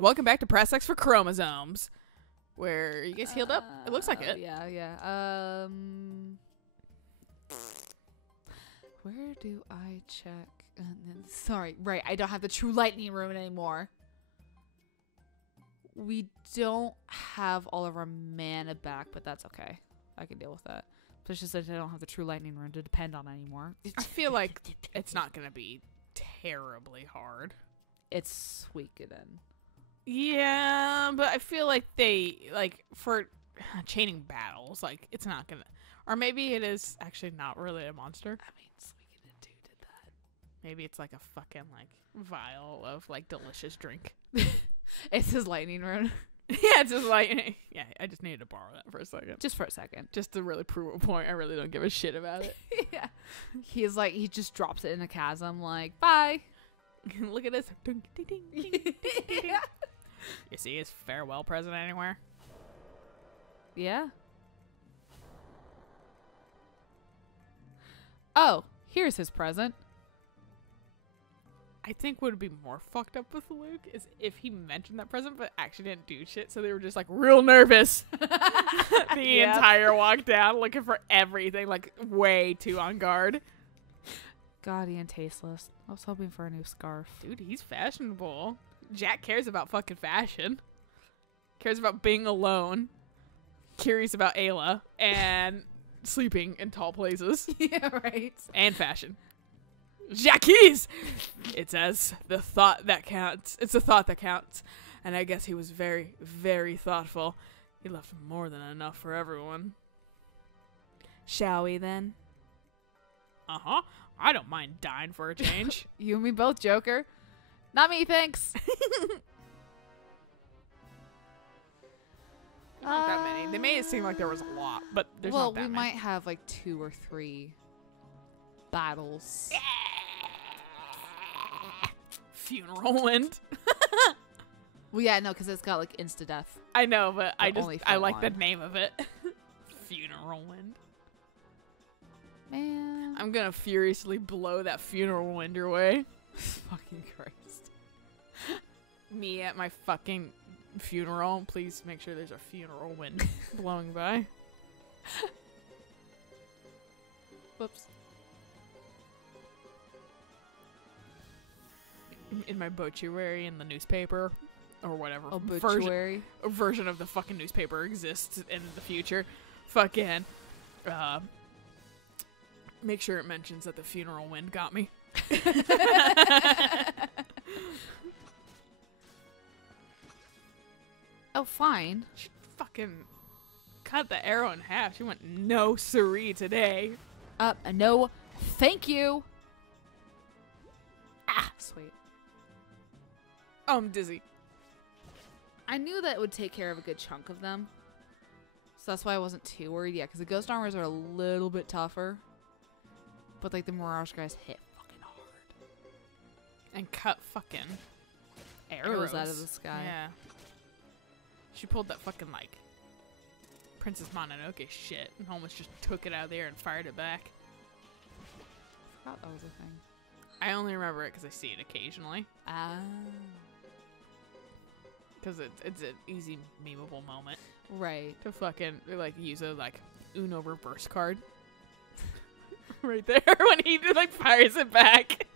And welcome back to Press X for Chromosomes, where you guys healed up. It looks like it. Yeah. Where do I check? Sorry, right. I don't have the True Lightning Rune anymore. We don't have all of our mana back, but that's okay. I can deal with that. But it's just that I don't have the True Lightning Rune to depend on anymore. I feel like it's not going to be terribly hard. It's Suikoden. Yeah, but I feel like for chaining battles, like, it's not going to... Or maybe it is actually not really a monster. I mean, Suikoden 2 did that. Maybe it's like a fucking, like, vial of, like, delicious drink. It's his lightning rune. Yeah, it's just like... Yeah, I just needed to borrow that for a second. Just for a second. Just to really prove a point. I really don't give a shit about it. Yeah. He's like, he just drops it in a chasm, like, bye. Look at this. Ding, ding, ding, ding, ding, ding. Yeah. You see his farewell present anywhere? Yeah. Oh, here's his present. I think what would be more fucked up with Luke is if he mentioned that present but actually didn't do shit, so they were just like real nervous the entire walk down, looking for everything, like way too on guard. Gaudy and tasteless. I was hoping for a new scarf. Dude, he's fashionable. Jack cares about fucking fashion. Cares about being alone. Curious about Ayla. And sleeping in tall places. Yeah, right. And fashion. Jacques! It says the thought that counts. It's the thought that counts. And I guess he was very, very thoughtful. He left more than enough for everyone. Shall we then? Uh-huh. I don't mind dying for a change. You and me both, Joker. Not me, thanks. Not that many. They made it seem like there was a lot, but there's not that many. We might have like 2 or 3 battles. Funeral Wind. Well, yeah, no, because it's got like insta-death. I know, but only I for like the one. name of it. Funeral Wind. Man. I'm gonna furiously blow that funeral wind your way. Fucking Christ. Me at my fucking funeral. Please make sure there's a funeral wind blowing by. Whoops. In my obituary in the newspaper. Or whatever Obituary. version of the fucking newspaper exists in the future. Fucking make sure it mentions that the funeral wind got me. Oh, fine. She fucking cut the arrow in half. She went no siree today. No, thank you. Ah, sweet. Oh, I'm dizzy. I knew that it would take care of a good chunk of them. So that's why I wasn't too worried. Yeah, because the ghost armors are a little bit tougher. But like the Mirage guys hit fucking hard. And cut fucking arrows out of the sky. Yeah. She pulled that fucking, like, Princess Mononoke shit and almost just took it out of the air and fired it back. I forgot that was a thing. I only remember it because I see it occasionally. Ah. Because it's an easy memeable moment. Right. To fucking, like, use a, like, Uno reverse card. Right there when he, like, fires it back.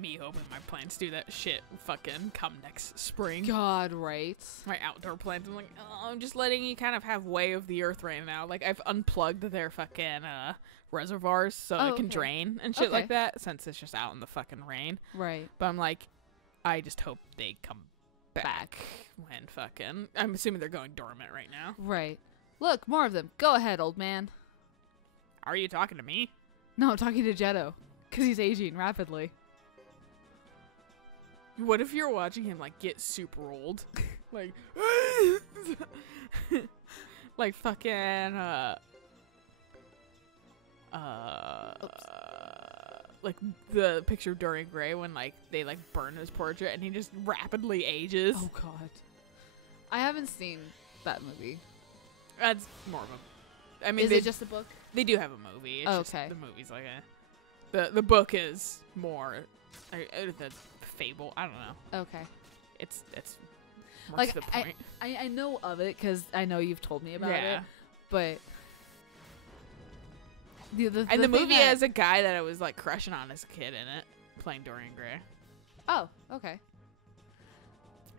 Me hoping my plants do that shit fucking come next spring. God, right. My outdoor plants, I'm like, oh, I'm just letting you kind of have way of the earth right now. Like, I've unplugged their fucking reservoirs so it can drain and shit like that, since it's just out in the fucking rain. Right. But I'm like, I just hope they come back when fucking... I'm assuming they're going dormant right now. Right. Look, more of them. Go ahead, old man. Are you talking to me? No, I'm talking to Jetto. Because he's aging rapidly. What if you're watching him, like, get super old? Like, like fucking, like the picture of Dorian Gray when like they like burn his portrait and he just rapidly ages. Oh God, I haven't seen that movie. That's more of a. I mean, Is it just a book? They do have a movie. It's just Okay. the movie's like the book is more the fable. I don't know. Okay. It's more Like, to the point. I know of it because I know you've told me about Yeah. it, but the And the thing movie that- has a guy that I was like crushing on as a kid in it, playing Dorian Gray. Oh, okay.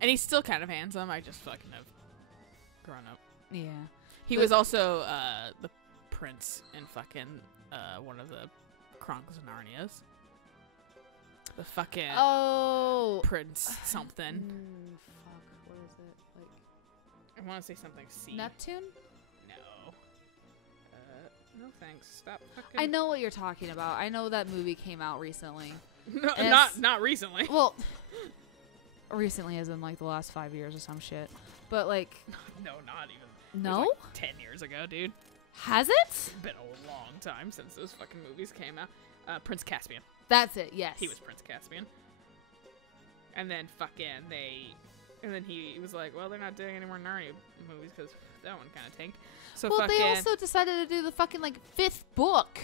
And he's still kind of handsome. I just fucking have grown up. Yeah. He But- was also the prince in fucking one of the Chronicles of Narnia's. The fucking prince something. Fuck. What is it? Like I want to say something C. Neptune? No. No thanks. Stop fucking. I know what you're talking about. I know that movie came out recently. No, And not recently. Well, recently as in like the last 5 years or some shit. But like, No, not even. no? It was like 10 years ago, dude. Has it? It's been a long time since those fucking movies came out. Prince Caspian. That's it. Yes. He was Prince Caspian. And then and then he was like, well, they're not doing any more Narnia movies because that one kind of tanked. So Well, fucking. they also decided to do the fucking like 5th book.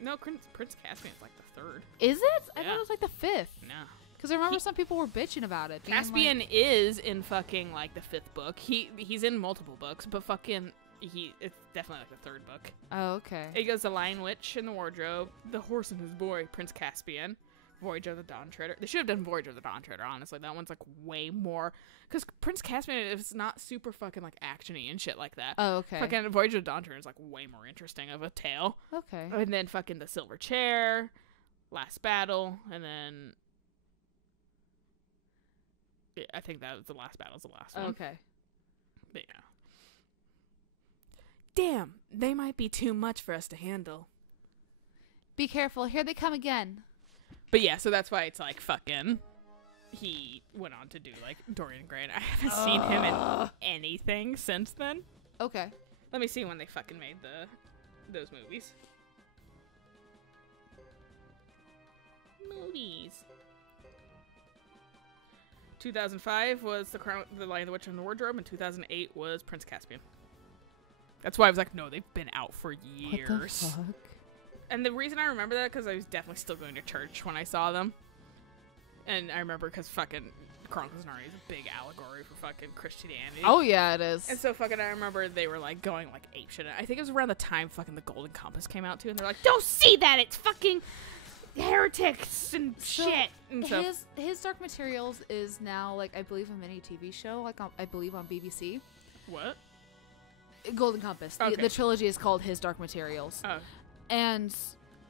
No, Prince Caspian's like the 3rd. Is it? I Yeah. thought it was like the 5th. No. Because I remember some people were bitching about it. being Caspian like, is in fucking like the 5th book. He's in multiple books, but fucking it's definitely like the 3rd book. Oh, okay. It goes The Lion Witch in the Wardrobe, The Horse and His Boy, Prince Caspian, Voyage of the Dawn Treader. They should have done Voyage of the Dawn Treader, honestly. That one's like way more, because Prince Caspian is not super fucking like actiony and shit like that. Oh, okay. Fucking Voyage of the Dawn Treader is like way more interesting of a tale. Okay. And then fucking The Silver Chair, Last Battle, and then yeah, I think that was the Last Battle's the last one. Okay. But yeah. Damn, they might be too much for us to handle. Be careful. Here they come again. But yeah, so that's why it's like fucking. He went on to do like Dorian Gray, and I haven't seen him in anything since then. Okay. Let me see when they fucking made those movies. Movies. 2005 was the Lion, the Witch, and the Wardrobe, and 2008 was Prince Caspian. That's why I was like, no, they've been out for years. What the fuck? And the reason I remember that because I was definitely still going to church when I saw them. And I remember because fucking Chronicles of Narnia is a big allegory for fucking Christianity. Oh, yeah, it is. And so fucking I remember they were like going like apeshit. I think it was around the time fucking the Golden Compass came out too, and they're like, don't see that, it's fucking heretics and shit. And so His Dark Materials is now like I believe a mini TV show, like I believe on BBC. what? Golden Compass. Okay. The trilogy is called His Dark Materials. Oh, And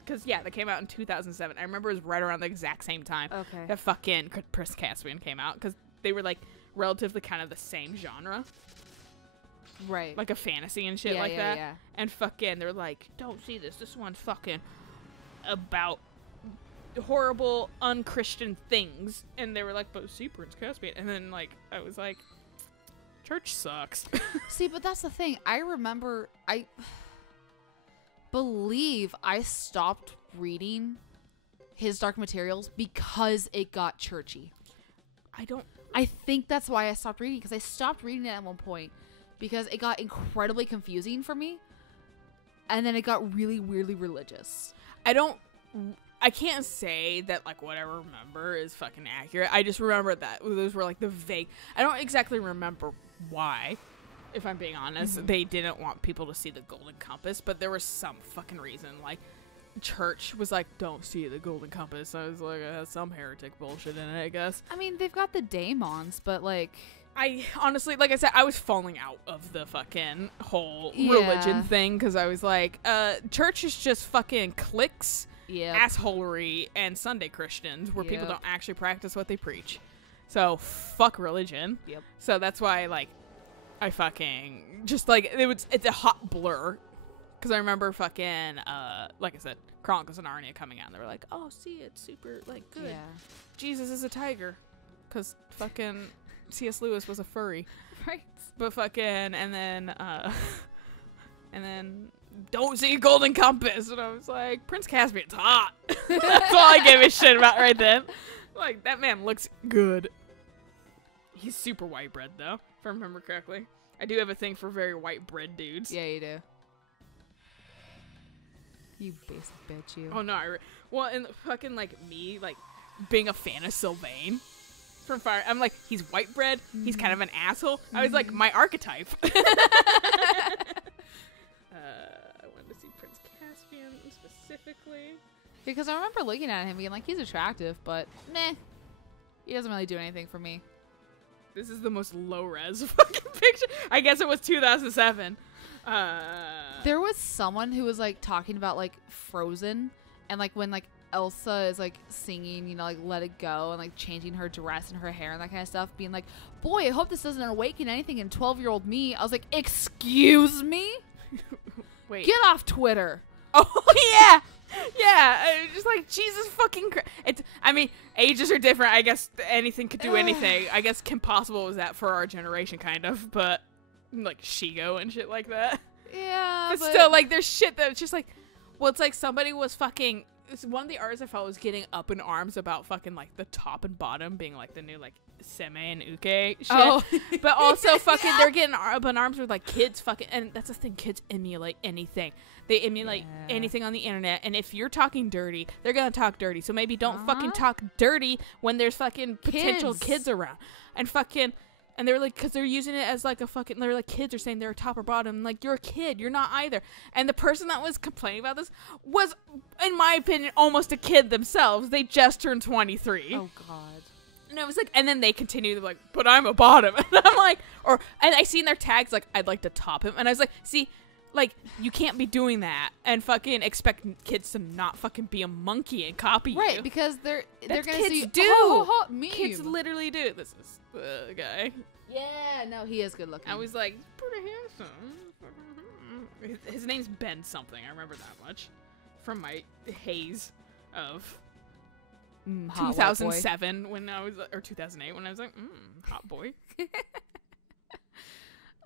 because yeah, they came out in 2007. I remember it was right around the exact same time okay. that fucking Prince Caspian came out because they were like relatively kind of the same genre, Right. like a fantasy and shit yeah, like yeah, that. Yeah. And fucking, they're like, don't see this. This one's fucking about horrible, unchristian things. And they were like, but see Prince Caspian. And then, like, I was like, church sucks. See, but that's the thing. I remember I believe I stopped reading His Dark Materials because it got churchy. I think that's why I stopped reading, because I stopped reading it at one point because it got incredibly confusing for me. And then it got really weirdly religious. I can't say that, like, what I remember is fucking accurate. I just remember that those were, like, the vague... I don't exactly remember why, if I'm being honest. Mm-hmm. They didn't want people to see the Golden Compass, but there was some fucking reason. Like, church was like, don't see the Golden Compass. I was like, it has some heretic bullshit in it, I guess. I mean, they've got the daemons, but, like... I honestly, like I said, I was falling out of the fucking whole Yeah. religion thing, because I was like, church is just fucking cliques, Yeah. assholery, and Sunday Christians, where people Yep. don't actually practice what they preach. So, fuck religion. Yep. So that's why, like, I fucking, just, like, it's a hot blur. Because I remember fucking, like I said, Chronicles of Narnia coming out, and they were like, oh, see, it's super, like, good. Yeah. Jesus is a tiger. Because fucking C.S. Lewis was a furry. Right. But fucking, and then don't see Golden Compass. And I was like, Prince Caspian's hot. That's all I gave a shit about right then. Like, that man looks good. He's super white bread, though, if I remember correctly. I do have a thing for very white bread dudes. Yeah, you do. You basic bitch, you. Oh, no. Well, and fucking, like, me, like, being a fan of Sylvain from Fire. I'm like, he's white bread. He's kind of an asshole. I was like, my archetype. I wanted to see Prince Caspian specifically. Because I remember looking at him being like, he's attractive, but meh. He doesn't really do anything for me. This is the most low-res fucking picture. I guess it was 2007. There was someone who was like talking about like Frozen and like when like Elsa is like singing, you know, like Let It Go and like changing her dress and her hair and that kind of stuff, being like, boy, I hope this doesn't awaken anything in 12-year-old me. I was like, excuse me? Wait. Get off Twitter. Oh, yeah. Yeah. Just like, Jesus fucking Christ. I mean, ages are different. I guess anything could do anything. I guess Kim Possible was that for our generation, kind of. But, like, Shigo and shit like that. Yeah, But still, like, there's shit that's just like, well, it's like somebody was fucking, one of the artists I felt was getting up in arms about fucking, like, the top and bottom being, like, the new, like, Seme and Uke shit. Oh. But also fucking, they're getting up in arms with, like, kids fucking, and that's the thing, kids emulate anything. They emulate anything on the internet, and if you're talking dirty, they're gonna talk dirty. So maybe don't fucking talk dirty when there's fucking potential kids around. And fucking, and they're like, because they're using it as like a fucking, they're like, kids are saying they're top or bottom. Like, you're a kid, you're not either. And the person that was complaining about this was, in my opinion, almost a kid themselves. They just turned 23. Oh, God. And I was like, and then they continue to like, but I'm a bottom. And I'm like, and I seen their tags like, I'd like to top him. And I was like, see, like, you can't be doing that and fucking expect kids to not fucking be a monkey and copy you. Right, because they're gonna kids see do. Meme. Kids literally do. This is the guy. Yeah, no, he is good looking. I was like, pretty handsome. His name's Ben something. I remember that much from my haze of 2007 when I was, or 2008 when I was like, hot boy.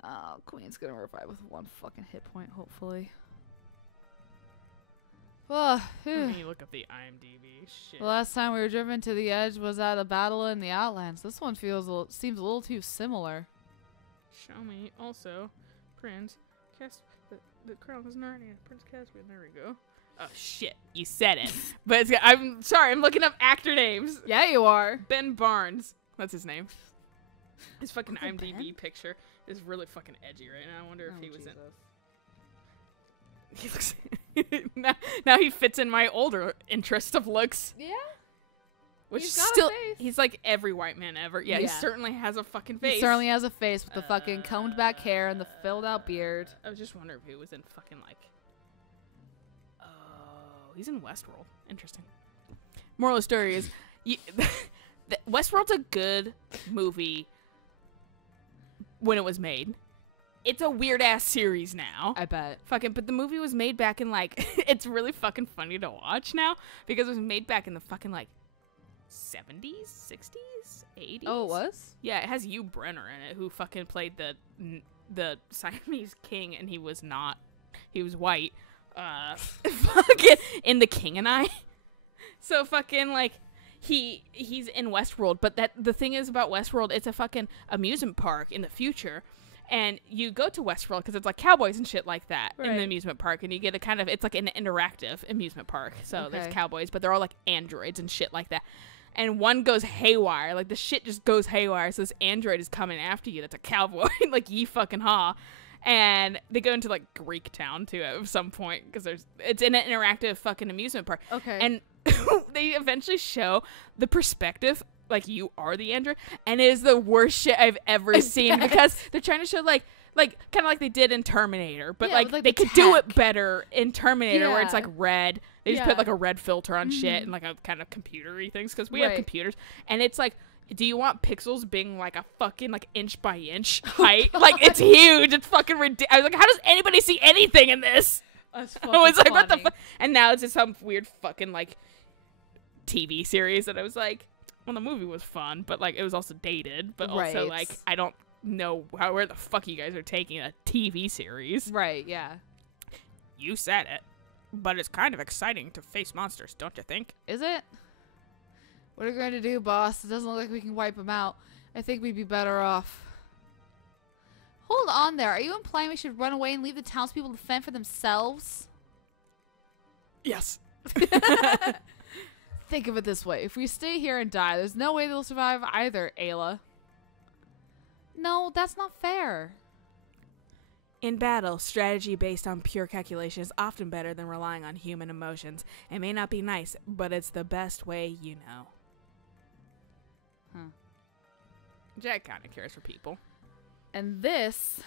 Oh, Queen's gonna revive with 1 fucking hit point, hopefully. Oh, Let me look up the IMDb shit. The last time we were driven to the edge was at a battle in the Outlands. This one seems a little too similar. Show me. Also, Prince the crown is Narnia. Prince Caspian. There we go. Oh shit, you said it. But I'm sorry. I'm looking up actor names. Yeah, you are. Ben Barnes. That's his name. His fucking Uncle IMDb Ben? picture is really fucking edgy right now. I wonder if he was in. He looks. now he fits in my older interest of looks. Yeah. Which He's is got a still, face. he's like every white man ever. Yeah, he Yeah. certainly has a fucking face. He certainly has a face with the fucking combed back hair and the filled out beard. I was just wondering if he was in fucking like. Oh, he's in Westworld. Interesting. Moral of the story is, Westworld's a good movie when it was made. It's a weird ass series now. I bet. Fucking, but the movie was made back in like, it's really fucking funny to watch now because it was made back in the fucking like 70s, 60s, 80s. Oh, it was? Yeah, it has Hugh Brenner in it, who fucking played the Siamese king, and he was not. He was white. Fucking in The King and I. So fucking like he's in Westworld, but the thing is about Westworld, it's a fucking amusement park in the future. And you go to Westworld because it's like cowboys and shit like that in the amusement park. And you get a kind of, it's like an interactive amusement park. So there's cowboys, but they're all like androids and shit like that. And one goes haywire. Like the shit just goes haywire. So this android is coming after you. That's a cowboy. Like ye fucking ha. And they go into like Greek town too at some point because it's in an interactive fucking amusement park. Okay. And they eventually show the perspective, like you are the android, and it is the worst shit I've ever seen because they're trying to show like kind of like they did in Terminator, but like they could do it better in Terminator where it's like red. They just put like a red filter on shit and like a kind of computery things because we have computers, and it's like, do you want pixels being like a fucking like inch by inch height? Like it's huge. It's fucking ridiculous. I was like, how does anybody see anything in this? That's I was like, what the fuck? And now it's just some weird fucking like TV series that I was like, well, the movie was fun, but like it was also dated, but also like I don't know where the fuck you guys are taking a TV series. Right, yeah. You said it. But it's kind of exciting to face monsters, don't you think? Is it? What are we going to do, boss? It doesn't look like we can wipe them out. I think we'd be better off. Hold on there. Are you implying we should run away and leave the townspeople to fend for themselves? Yes. Think of it this way. If we stay here and die, there's no way they'll survive either, Ayla. No, that's not fair. In battle, strategy based on pure calculation is often better than relying on human emotions. It may not be nice, but it's the best way you know. Huh. Jack kind of cares for people. And this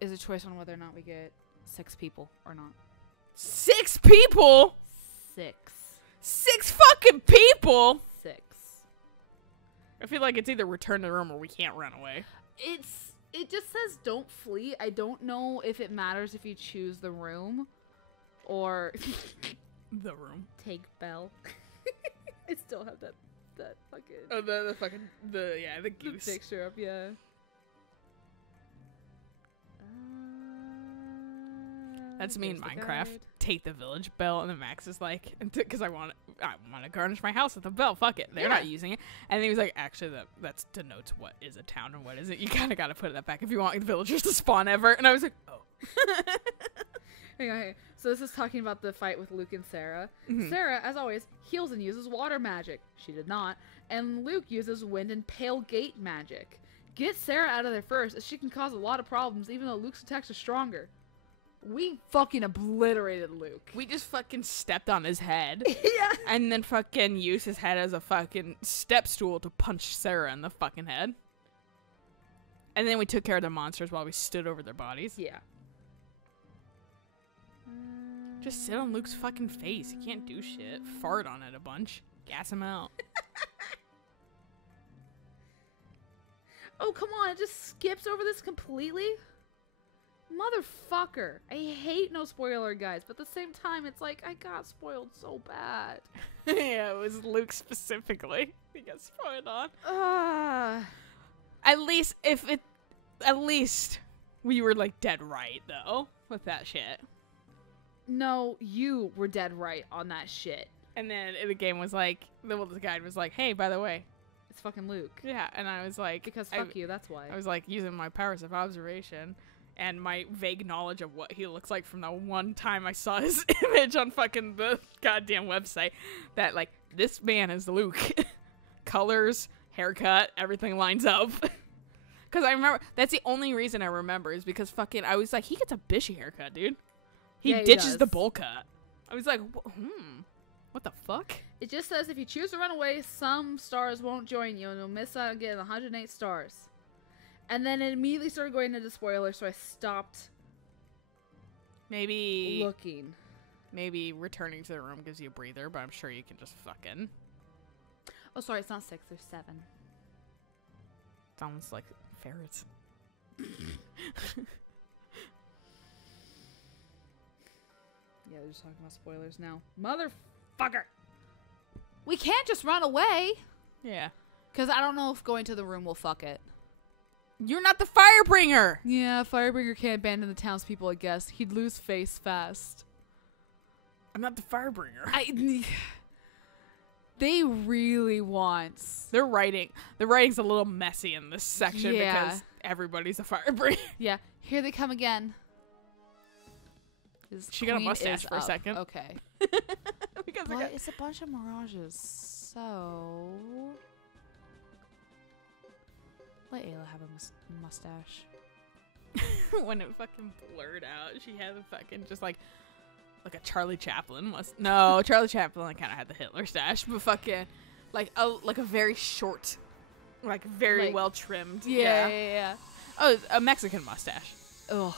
is a choice on whether or not we get 6 people or not. 6 people? 6. 6 fucking people? 6. I feel like it's either return to the room or we can't run away. It just says don't flee. I don't know if it matters if you choose the room or The room. take Belle. I still have that fucking Oh, the fucking the goose. the picture up, yeah. That's me in Here's the Minecraft. guide. Take the village bell, and then Max is like, because I want to garnish my house with a bell. Fuck it, they're not using it. And then he was like, actually, that denotes what is a town and what isn't. You kind of got to put that back if you want the villagers to spawn ever. And I was like, oh. Okay, so this is talking about the fight with Luke and Sarah. Mhm. Sarah, as always, heals and uses water magic. She did not. And Luke uses wind and pale gate magic. Get Sarah out of there first, as she can cause a lot of problems, even though Luke's attacks are stronger. We fucking obliterated Luke. We just fucking stepped on his head. Yeah. And then fucking used his head as a fucking step stool to punch Sarah in the fucking head. And then we took care of the monsters while we stood over their bodies. Yeah. Just sit on Luke's fucking face. He can't do shit. Fart on it a bunch. Gas him out. Oh, come on. It just skips over this completely? Motherfucker. I hate no spoiler, guys. But at the same time, it's like, I got spoiled so bad. Yeah, it was Luke specifically. He got spoiled on. At least we were like dead right though with that shit. No, you were dead right on that shit. And then the game was like, the guide was like, hey, by the way, It's fucking Luke. yeah. And I was like, Because fuck you, that's why. I was like using my powers of observation and my vague knowledge of what he looks like from the one time I saw his image on fucking the goddamn website that like this man is Luke. Colors, haircut, everything lines up. Because I remember, that's the only reason I remember is because fucking, I was like, he gets a bishy haircut, dude. He Yeah, he ditches does. the bowl cut. I was like, what the fuck? It just says if you choose to run away, some stars won't join you and you'll miss out on getting 108 stars. And then it immediately started going into spoilers, so I stopped Maybe looking. maybe returning to the room gives you a breather, but I'm sure you can just fucking. Oh, sorry, it's not 6, there's 7. Sounds like ferrets. Yeah, they're just talking about spoilers now. Motherfucker! We can't just run away! Yeah. Because I don't know if going to the room will fuck it. You're not the Firebringer! Yeah, Firebringer can't abandon the townspeople, I guess. He'd lose face fast. I'm not the Firebringer. They really want... The writing's a little messy in this section Yeah. because everybody's a Firebringer. Yeah, here they come again. His She got a queen mustache is for a up. second. Okay. Because But it's a bunch of mirages, so... Let Ayla have a mustache. when it fucking blurred out, she had a fucking just like a Charlie Chaplin no, Charlie Chaplin kind of had the Hitler stash, but fucking like a very short, like very Like- well trimmed. Yeah. Oh, a Mexican mustache. Ugh.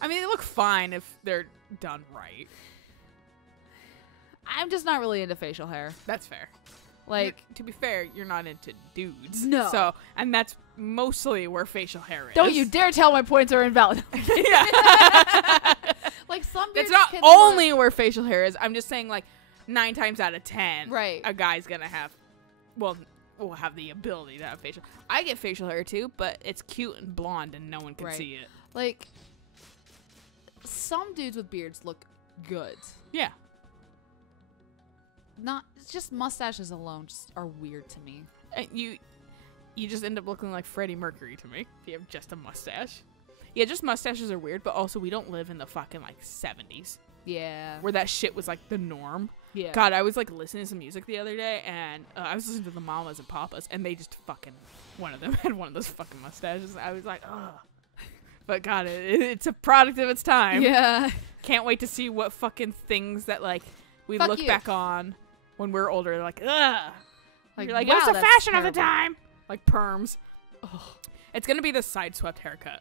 I mean, they look fine if they're done right. I'm just not really into facial hair. That's fair. Like, To be fair, you're not into dudes. No. So, and that's mostly where facial hair is. don't you dare tell my points are invalid. Yeah. Like, some It's beards not can only where facial hair is. I'm just saying, like, 9 times out of 10, Right. a guy's gonna have, will have the ability to have facial. I get facial hair too, but it's cute and blonde, and no one can Right. see it. Like, some dudes with beards look good. Yeah. Not just mustaches alone just are weird to me. And you just end up looking like Freddie Mercury to me if you have just a mustache. Yeah, just mustaches are weird, but also we don't live in the fucking like 70s Yeah. where that shit was like the norm. Yeah. God, I was like listening to some music the other day, and I was listening to the Mamas and Papas, and they just fucking, one of them had one of those fucking mustaches. I was like, ugh. But God, it's a product of its time. Yeah. Can't wait to see what fucking things that like we Fuck look you. back on when we're older. Like, ugh. Like, You're like, wow, it was the that's fashion of the terrible. time. Like perms. Ugh. It's gonna be the side swept haircut,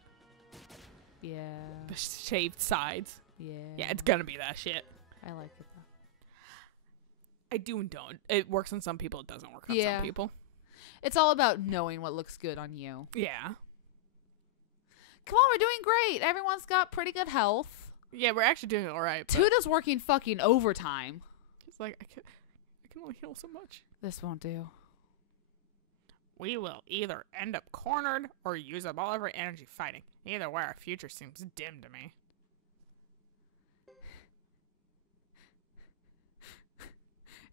Yeah. the shaved sides. Yeah. Yeah, it's gonna be that shit. I like it though. I do and don't. It works on some people. It doesn't work on Yeah. some people. It's all about knowing what looks good on you. Yeah. Come on, we're doing great. Everyone's got pretty good health. Yeah, we're actually doing all right. But Tuda's working fucking overtime. it's like I can only heal so much. This won't do. We will either end up cornered or use up all of our energy fighting. Either way, our future seems dim to me.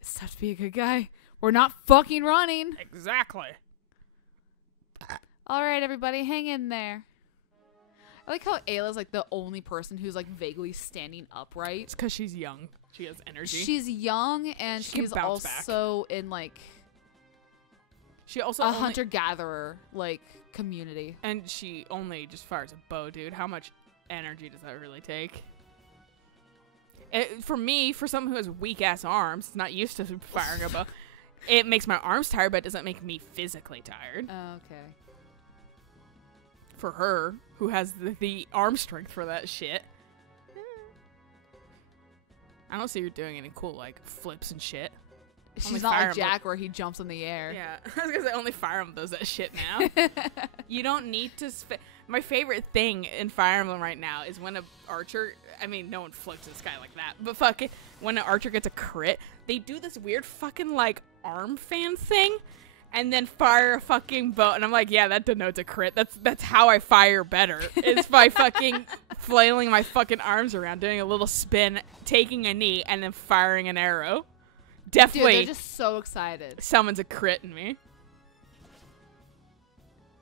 It's tough to be a good guy. We're not fucking running. Exactly. All right, everybody, hang in there. I like how Ayla's like the only person who's like vaguely standing upright. It's because she's young. She has energy. She's young and She can she's bounce back. also in like She also a only, hunter-gatherer like community. and she only just fires a bow, dude. How much energy does that really take? For me, for someone who has weak ass arms, not used to firing a bow, it makes my arms tired, but it doesn't make me physically tired. Okay. For her, who has the arm strength for that shit. I don't see her doing any cool like flips and shit. Only She's not Fire like Emblem- Jack where he jumps in the air. Yeah, I was gonna say only Fire Emblem does that shit now. You don't need to my favorite thing in Fire Emblem right now is when a archer, I mean, no one flips in the sky like that, but fuck it, when an archer gets a crit, they do this weird fucking like arm fan thing and then fire a fucking bow, and I'm like, yeah, that denotes a crit. That's how I fire better. Is by fucking flailing my fucking arms around, doing a little spin, taking a knee, and then firing an arrow. Dude, Definitely they're just so excited. summons a crit in me.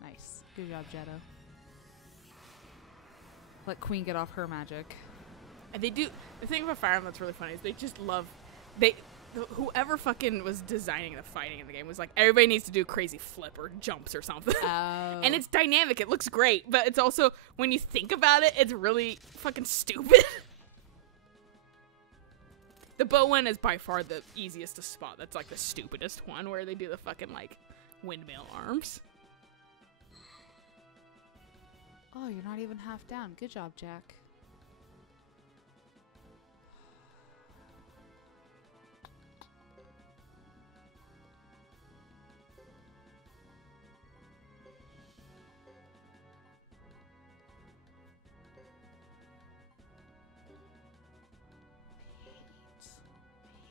Nice. Good job, Jetto. Let Queen get off her magic. And they do, the thing about Fire Emblem that's really funny is they just love, whoever fucking was designing the fighting in the game was like, everybody needs to do a crazy flip or jumps or something. Oh. And it's dynamic, it looks great, but it's also, when you think about it, it's really fucking stupid. The bow one is by far the easiest to spot. That's like the stupidest one, where they do the fucking like windmill arms. Oh, you're not even half down. Good job, Jack.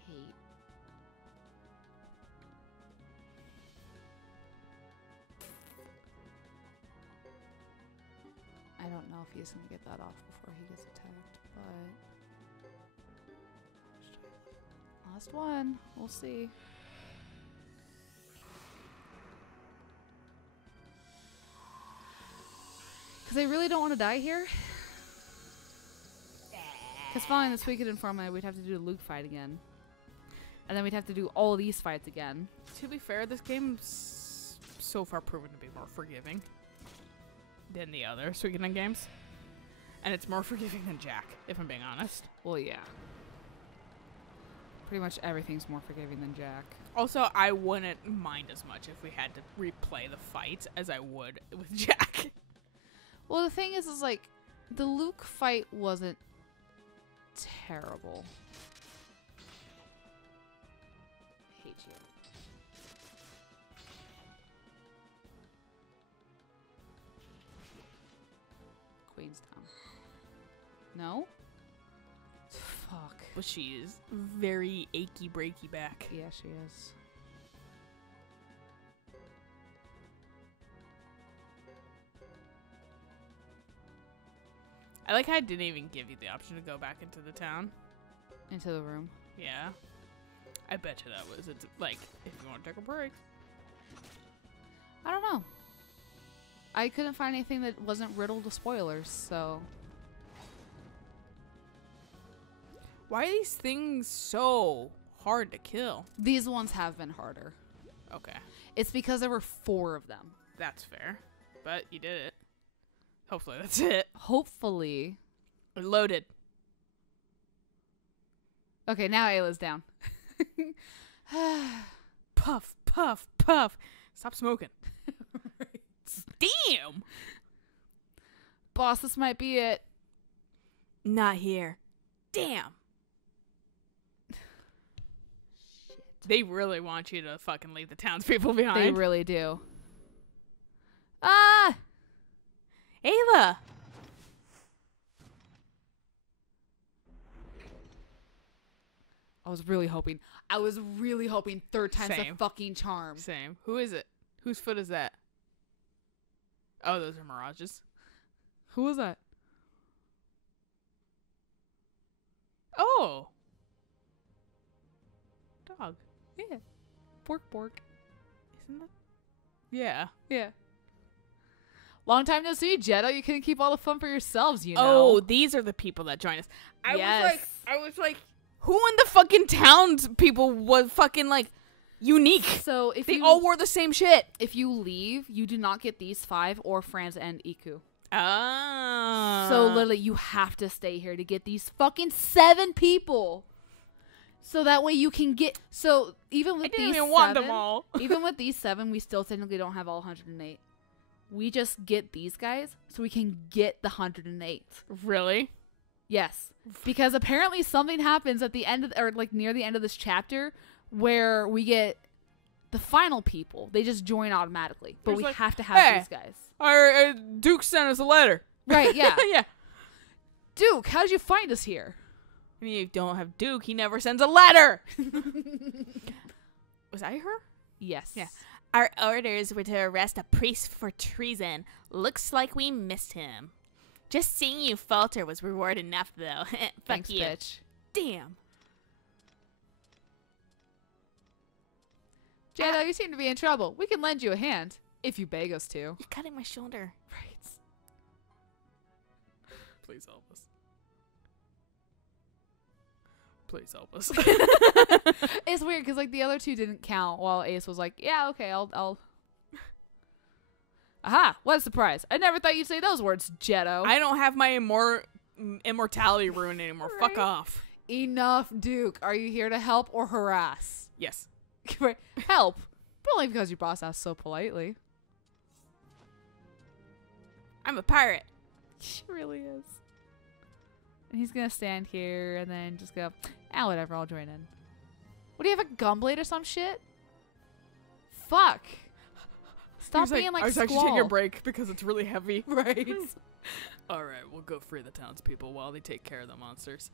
Hate. I don't know if he's gonna get that off before he gets attacked, but last one. We'll see. Because I really don't want to die here. Because following the Suikoden formula, we'd have to do the Luke fight again. And then we'd have to do all these fights again. To be fair, this game's so far proven to be more forgiving than the other Suikoden games. And it's more forgiving than Jack, if I'm being honest. Well, yeah. Pretty much everything's more forgiving than Jack. Also, I wouldn't mind as much if we had to replay the fights as I would with Jack. Well, the thing is like, the Luke fight wasn't terrible. Hate you. Queen's down. No? Fuck. But she is very achy breaky back. Yeah, she is. I like how I didn't even give you the option to go back into the town. Into the room. Yeah. I bet you that was, it's like, if you want to take a break. I don't know. I couldn't find anything that wasn't riddled with spoilers, so. Why are these things so hard to kill? These ones have been harder. Okay. It's because there were 4 of them. That's fair. But you did it. Hopefully that's it. Hopefully. Loaded. Okay, now Ayla's down. Puff, puff, puff. Stop smoking. Right. Damn. Boss, this might be it. Not here. Damn. Shit. They really want you to fucking leave the townspeople behind. They really do. Ah! Ayla. I was really hoping third time's Same. the fucking charm. Same. Who is it? Whose foot is that? Oh, those are Mirage's. Who was that? Oh. Dog. Yeah. Pork. Isn't that? Yeah. Yeah. Long time no see, Jetto. You couldn't keep all the fun for yourselves, you know. Oh, these are the people that join us. I Yes. was like, who in the fucking townspeople was fucking like unique? So if They you all wore the same shit. if you leave, you do not get these 5 or Franz and Iku. Ah. So literally, you have to stay here to get these fucking 7 people. So that way you can get. So even with I didn't these even want 7, them all. even with these 7, we still technically don't have all 108. We just get these guys so we can get the 108. Really? Yes, because apparently something happens at the end of, or like near the end of this chapter, where we get the final people. They just join automatically, but There's we like, have to have hey. these guys. Our Duke sent us a letter. Right? Yeah. Yeah. Duke, how did you find us here? And you don't have Duke. He never sends a letter. Was I her? Yes. Yeah. Our orders were to arrest a priest for treason. Looks like we missed him. Just seeing you falter was reward enough, though. Fuck Thanks, you. bitch. Damn. Jado, you seem to be in trouble. We can lend you a hand if you beg us to. You're cutting my shoulder. Right. Please help us. Please help us. It's weird because like the other 2 didn't count, while Ace was like, "Yeah, okay, I'll." Aha! What a surprise! I never thought you'd say those words, Jetto. I don't have my immortality ruined anymore. Right. Fuck off. Enough, Duke. Are you here to help or harass? Yes. Help, but only because your boss asked so politely. I'm a pirate. She really is. And he's gonna stand here and then just go, whatever, I'll join in. What, do you have a gunblade or some shit? Fuck. Stop being like I was actually Squall. taking a break because it's really heavy. Right. Alright, we'll go free the townspeople while they take care of the monsters.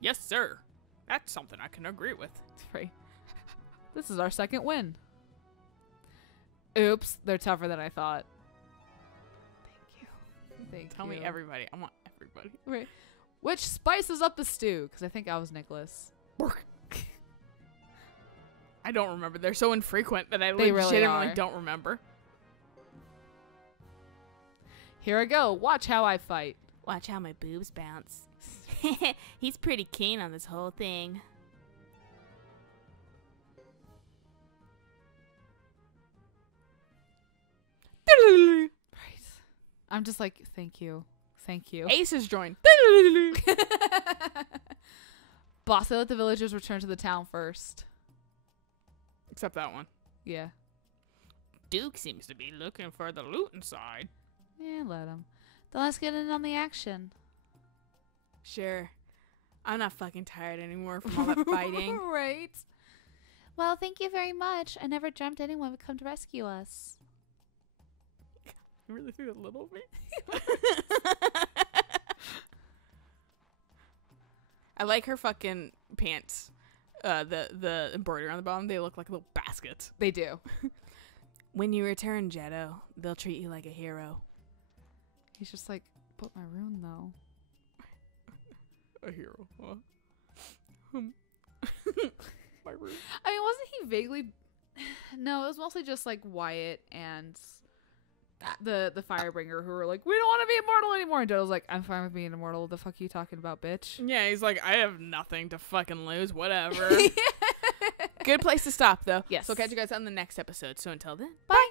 Yes, sir. That's something I can agree with. Right. This is our second win. Oops, they're tougher than I thought. Thank Tell you. me everybody. I want everybody. Right. Which spices up the stew, because I think I was Nicholas. I don't remember. They're so infrequent that I They really legitimately are. don't remember. Here I go. Watch how I fight. Watch how my boobs bounce. He's pretty keen on this whole thing. Right. I'm just like, thank you. Thank you. Ace has joined. Boss, they let the villagers return to the town first. Except that one. Yeah. Duke seems to be looking for the loot inside. Yeah, let him. Then let's get in on the action. Sure. I'm not fucking tired anymore from all that fighting. Right. Well, thank you very much. I never dreamt anyone would come to rescue us. You really think a little bit? I like her fucking pants. The embroidery on the bottom, they look like little baskets. They do. When you return, Jetto, they'll treat you like a hero. He's just like, put my rune though. A hero. Huh? My rune. I mean, wasn't he vaguely? No, it was mostly just like Wyatt and the Firebringer who were like, we don't want to be immortal anymore. And Joe's like, I'm fine with being immortal. What the fuck are you talking about, bitch? Yeah, he's like, I have nothing to fucking lose. Whatever. Good place to stop, though. Yes. So we'll catch you guys on the next episode. So until then, Bye.